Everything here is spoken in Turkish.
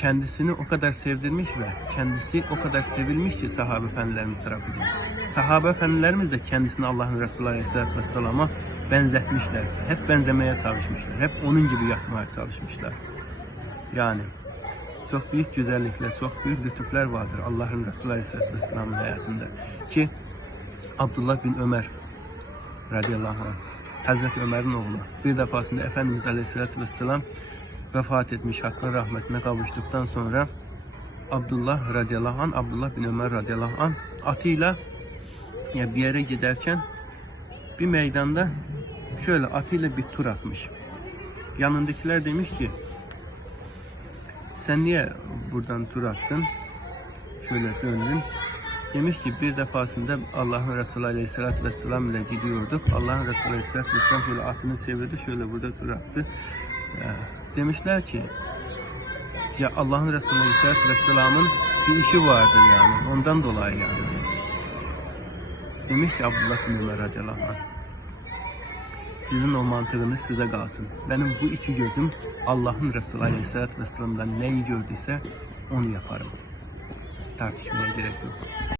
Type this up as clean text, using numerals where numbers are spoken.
kendisini o kadar sevdirmiş ve kendisi o kadar sevilmiş ki sahabe efendilerimiz tarafından. Sahabe efendilerimiz de kendisini Allah'ın Resulü Aleyhisselatü Vesselam'a benzetmişler. Hep benzemeye çalışmışlar. Hep onun gibi yapmaya çalışmışlar. Yani çok büyük güzellikler, çok büyük lütuflar vardır Allah'ın Resulü Aleyhisselatü Vesselam'ın hayatında. Ki Abdullah bin Ömer radıyallahu anh, Hazreti Ömer'in oğlu, bir defasında Efendimiz Aleyhisselatü Vesselam vefat etmiş, Hakk'ın rahmetine kavuştuktan sonra Abdullah radıyallahu anh, Abdullah bin Ömer radıyallahu anh atıyla bir yere giderken bir meydanda şöyle atıyla bir tur atmış. Yanındakiler demiş ki, sen niye buradan tur attın? Şöyle döndün. Demiş ki bir defasında Allah'ın Resulü Aleyhisselatü Vesselam ile gidiyorduk. Allah'ın Resulü Aleyhisselatü Vesselam şöyle atını çevirdi, şöyle burada tur attı. Demişler ki, ya Allah'ın Resulü Aleyhisselatü Vesselam'ın bir işi vardır yani. Ondan dolayı yani. Demiş ki Abdullah bin Ömer radıyallahu anh, sizin o mantığınız size kalsın. Benim bu iki gözüm Allah'ın Resulü Aleyhisselatü Vesselam'dan neyi gördüyse onu yaparım. Tartışmaya gerek yok.